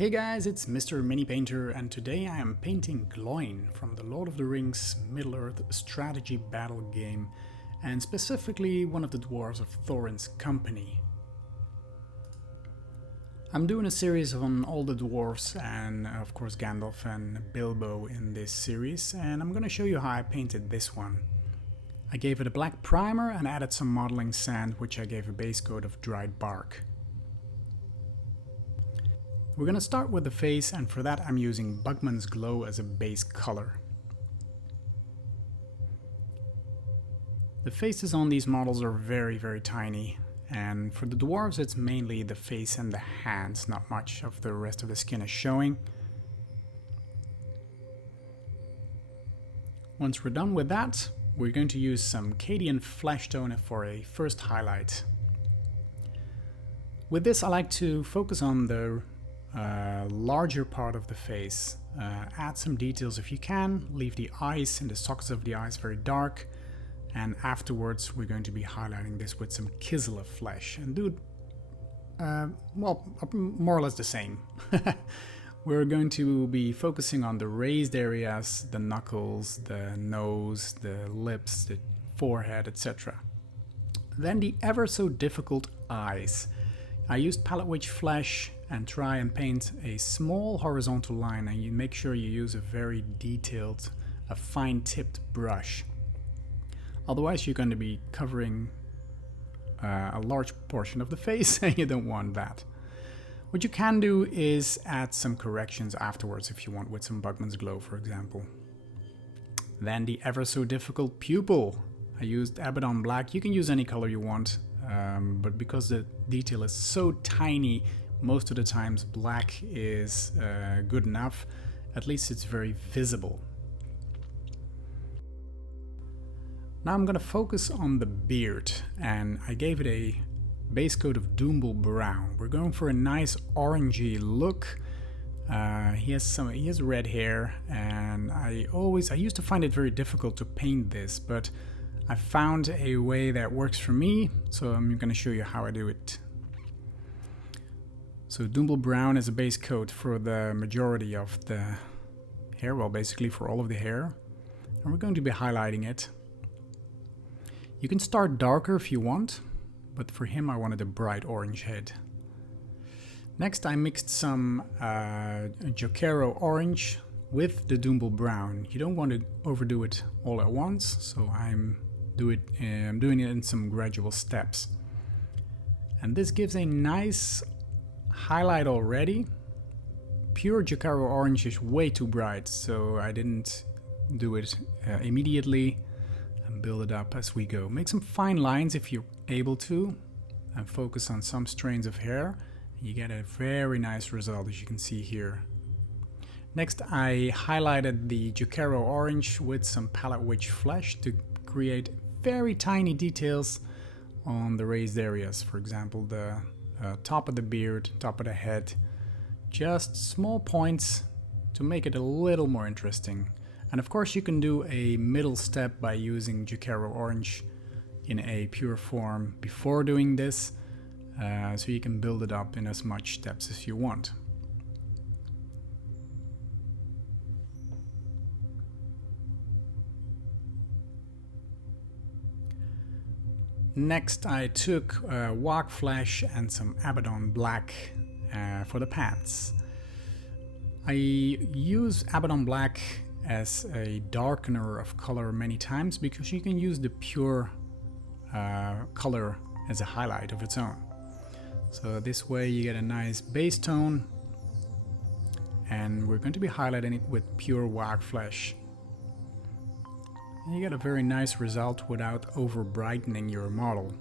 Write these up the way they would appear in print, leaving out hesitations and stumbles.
Hey guys, it's Mr. Mini Painter, and today I am painting Gloin from the Lord of the Rings Middle-earth strategy battle game, and specifically one of the Dwarves of Thorin's Company. I'm doing a series on all the Dwarves and of course Gandalf and Bilbo in this series, and I'm going to show you how I painted this one. I gave it a black primer and added some modeling sand, which I gave a base coat of dried bark. We're going to start with the face, and for that I'm using Bugman's Glow as a base color. The faces on these models are very tiny, and for the dwarves it's mainly the face and the hands, not much of the rest of the skin is showing. Once we're done with that, we're going to use some Cadian flesh tone for a first highlight. With this I like to focus on the larger part of the face, add some details if you can, leave the eyes and the sockets of the eyes very dark, and afterwards we're going to be highlighting this with some chisel of flesh and do well, more or less the same. We're going to be focusing on the raised areas, the knuckles, the nose, the lips, the forehead, etc. Then the ever so difficult eyes. I used palette witch flesh and try and paint a small horizontal line, and you make sure you use a very detailed, a fine-tipped brush. Otherwise you're going to be covering a large portion of the face and you don't want that. What you can do is add some corrections afterwards if you want, with some Bugman's Glow for example. Then the ever so difficult pupil. I used Abaddon Black. You can use any color you want, but because the detail is so tiny, most of the times black is good enough. At least it's very visible. Now I'm going to focus on the beard, and I gave it a base coat of Doomble Brown. We're going for a nice orangey look. He has red hair, and I used to find it very difficult to paint this, but I found a way that works for me, so I'm going to show you how I do it. So Doomble Brown is a base coat for the majority of the hair, well basically for all of the hair, and we're going to be highlighting it. You can start darker if you want, but for him I wanted a bright orange head. Next I mixed some J.R.R orange with the Doomble Brown. You don't want to overdo it all at once, so I'm doing it in some gradual steps. And this gives a nice highlight already. Pure J.R.R orange is way too bright, so I didn't do it immediately, and build it up as we go. Make some fine lines if you're able to, and focus on some strands of hair. You get a very nice result, as you can see here. Next I highlighted the J.R.R orange with some palette witch flesh to create very tiny details on the raised areas. For example, the top of the beard, top of the head. Just small points to make it a little more interesting. And of course you can do a middle step by using J.R.R orange in a pure form before doing this, so you can build it up in as much steps as you want. Next I took Wag Flesh and some Abaddon Black for the pants. I use Abaddon Black as a darkener of color many times because you can use the pure color as a highlight of its own. So this way you get a nice base tone, and we're going to be highlighting it with pure Wag Flesh. And you get a very nice result without over brightening your model.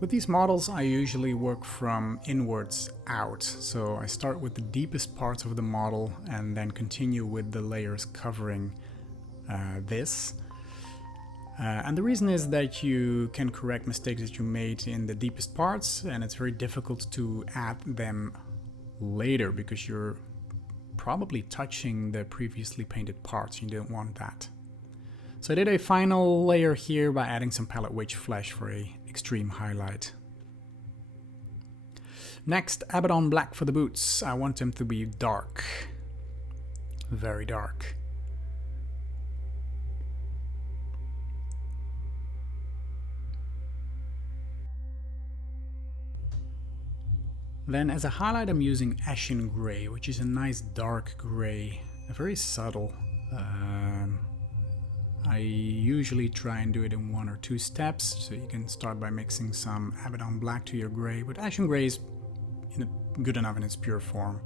With these models I usually work from inwards out, so I start with the deepest parts of the model and then continue with the layers covering this. And the reason is that you can correct mistakes that you made in the deepest parts, and it's very difficult to add them later because you're probably touching the previously painted parts. You don't want that. So I did a final layer here by adding some palette witch flesh for a extreme highlight. Next, Abaddon Black for the boots. I want them to be dark. Very dark. Then as a highlight I'm using Ashen Grey, which is a nice dark grey, very subtle. I usually try and do it in 1 or 2 steps, so you can start by mixing some Abaddon Black to your grey, but Ashen Grey is good enough in its pure form.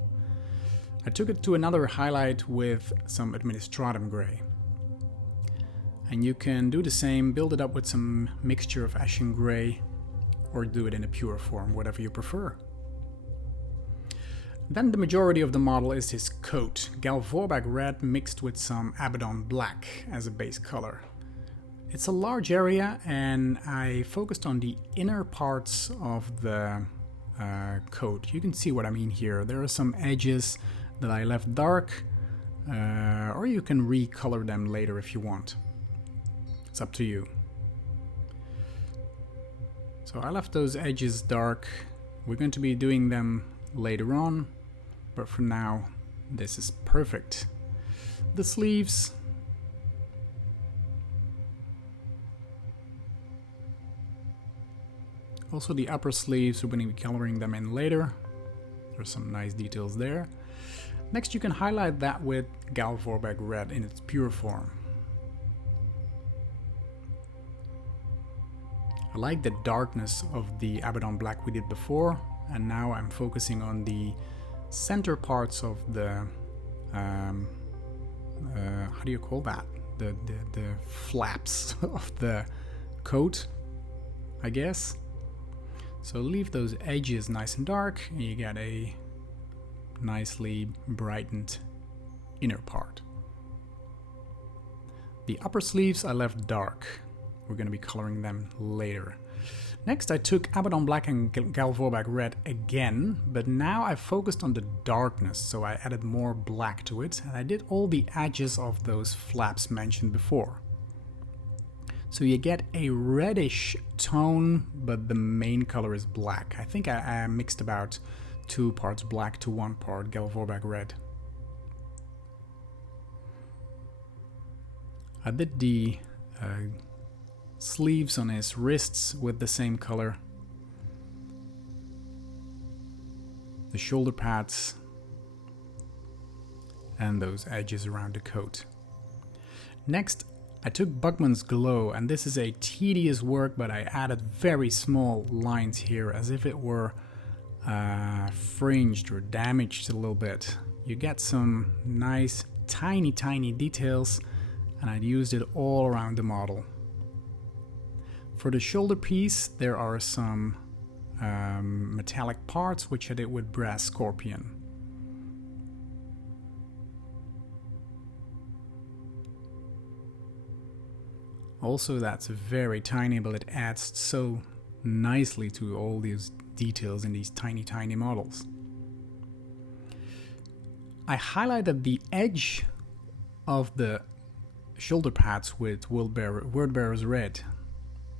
I took it to another highlight with some Administratum Grey. And you can do the same, build it up with some mixture of Ashen Grey, or do it in a pure form, whatever you prefer. Then the majority of the model is his coat, Galvorbag Red mixed with some Abaddon Black as a base color. It's a large area and I focused on the inner parts of the coat. You can see what I mean here. There are some edges that I left dark, or you can recolor them later if you want. It's up to you. So I left those edges dark. We're going to be doing them later on. But for now, this is perfect. The sleeves. Also the upper sleeves, we're going to be coloring them in later. There's some nice details there. Next you can highlight that with Galvorbag Red in its pure form. I like the darkness of the Abaddon Black we did before, and now I'm focusing on the center parts of the how do you call that? The flaps of the coat, I guess. So leave those edges nice and dark, and you get a nicely brightened inner part. The upper sleeves I left dark. We're going to be coloring them later. Next I took Abaddon Black and Galvorbag Red again, but now I focused on the darkness, so I added more black to it, and I did all the edges of those flaps mentioned before. So you get a reddish tone, but the main color is black. I think I mixed about 2 parts black to 1 part Galvorbag Red. I did the sleeves on his wrists with the same color. The shoulder pads and those edges around the coat. Next I took Bugman's Glow, and this is a tedious work, but I added very small lines here as if it were fringed or damaged a little bit. You get some nice tiny details, and I used it all around the model. For the shoulder piece, there are some metallic parts which I did with Brass Scorpion. Also, that's very tiny, but it adds so nicely to all these details in these tiny models. I highlighted the edge of the shoulder pads with Wordbearer's Red,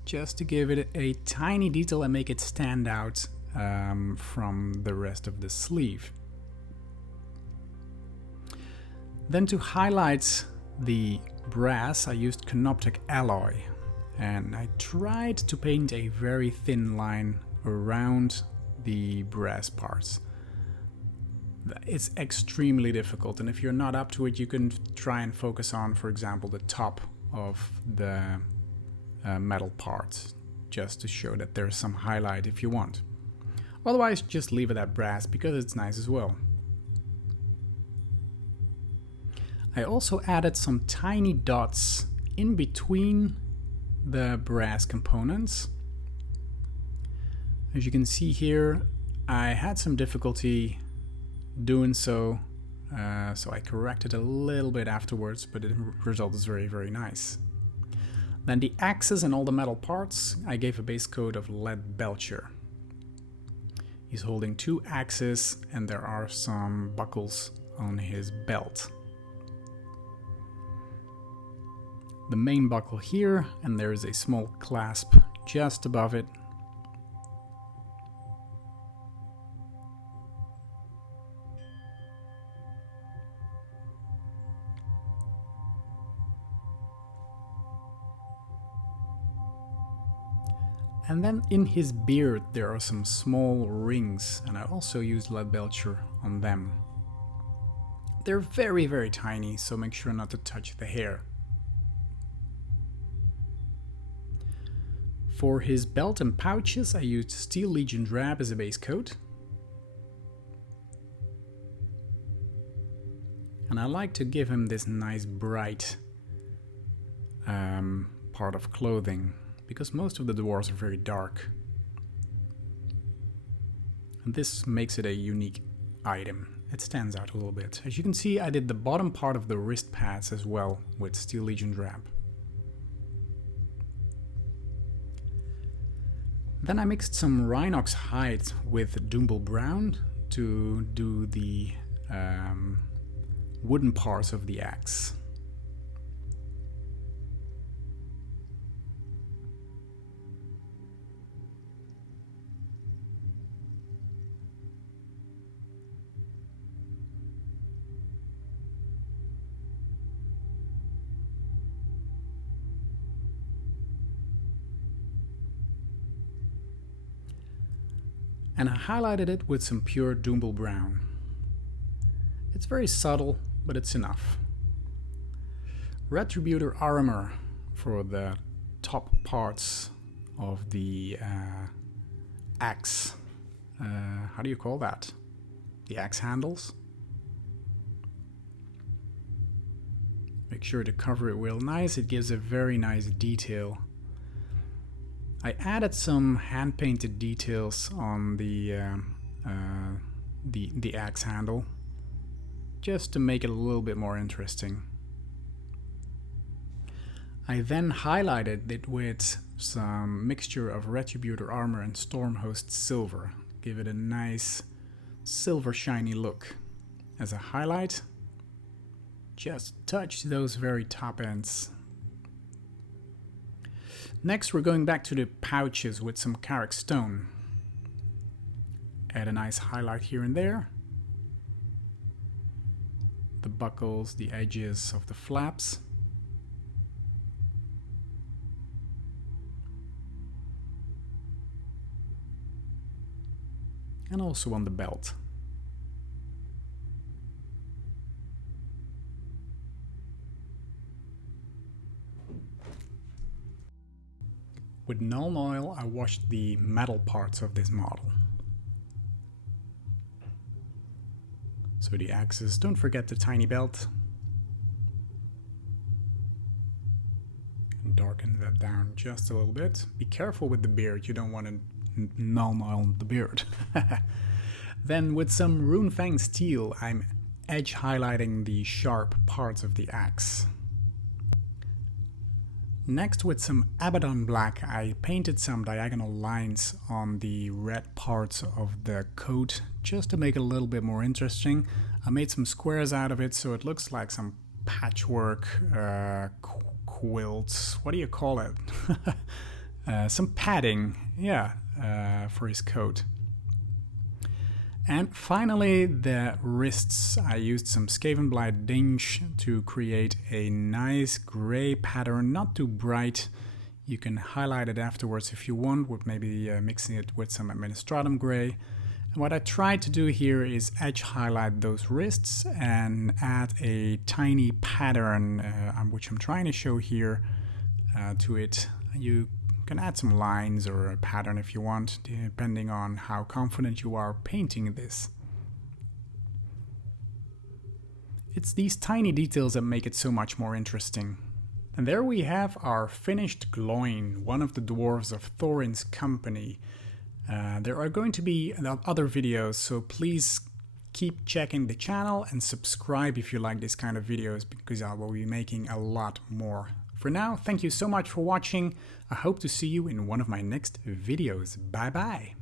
just to give it a tiny detail and make it stand out from the rest of the sleeve. Then to highlight the brass, I used Canoptek Alloy, and I tried to paint a very thin line around the brass parts. It's extremely difficult, and if you're not up to it, you can try and focus on, for example, the top of the metal parts, just to show that there's some highlight if you want. Otherwise, just leave it at brass because it's nice as well. I also added some tiny dots in between the brass components. As you can see here, I had some difficulty doing so, so I corrected a little bit afterwards, but the result is very nice. Then the axes and all the metal parts, I gave a base coat of Lead Belcher. He's holding 2 axes, and there are some buckles on his belt. The main buckle here, and there is a small clasp just above it, And then in his beard there are some small rings, and I also used lead belcher on them. They're very, very tiny, so make sure not to touch the hair. For his belt and pouches, I used Steel Legion drab as a base coat. And I like to give him this nice bright part of clothing, because most of the dwarves are very dark. And this makes it a unique item. It stands out a little bit. As you can see, I did the bottom part of the wrist pads as well with Steel Legion drab. Then I mixed some Rhinox hide with Doomble brown to do the wooden parts of the axe. And I highlighted it with some pure Doomble brown. It's very subtle, but it's enough. Retributor armor for the top parts of the axe. How do you call that? The axe handles. Make sure to cover it real nice. It gives a very nice detail. I added some hand-painted details on the axe handle, just to make it a little bit more interesting. I then highlighted it with some mixture of Retributor armor and Stormhost silver, give it a nice silver shiny look. As a highlight, just touch those very top ends. Next, we're going back to the pouches with some Carrick stone. Add a nice highlight here and there. The buckles, the edges of the flaps. And also on the belt. With Null Oil, I washed the metal parts of this model. So the axes, don't forget the tiny belt. And darken that down just a little bit. Be careful with the beard, you don't want to Null Oil the beard. Then with some Runefang steel, I'm edge highlighting the sharp parts of the axe. Next, with some Abaddon black, I painted some diagonal lines on the red parts of the coat just to make it a little bit more interesting. I made some squares out of it so it looks like some patchwork quilts. What do you call it? Some padding, yeah, for his coat. And finally, the wrists. I used some Skavenblight Dinge to create a nice gray pattern, not too bright. You can highlight it afterwards if you want, with maybe mixing it with some Administratum gray. And what I tried to do here is edge highlight those wrists and add a tiny pattern, which I'm trying to show here, to it. You can add some lines or a pattern if you want, depending on how confident you are painting this. It's these tiny details that make it so much more interesting. And there we have our finished Gloin, one of the dwarves of Thorin's Company. There are going to be other videos, so please keep checking the channel and subscribe if you like this kind of videos, because I will be making a lot more. For now, thank you so much for watching. I hope to see you in one of my next videos. Bye bye.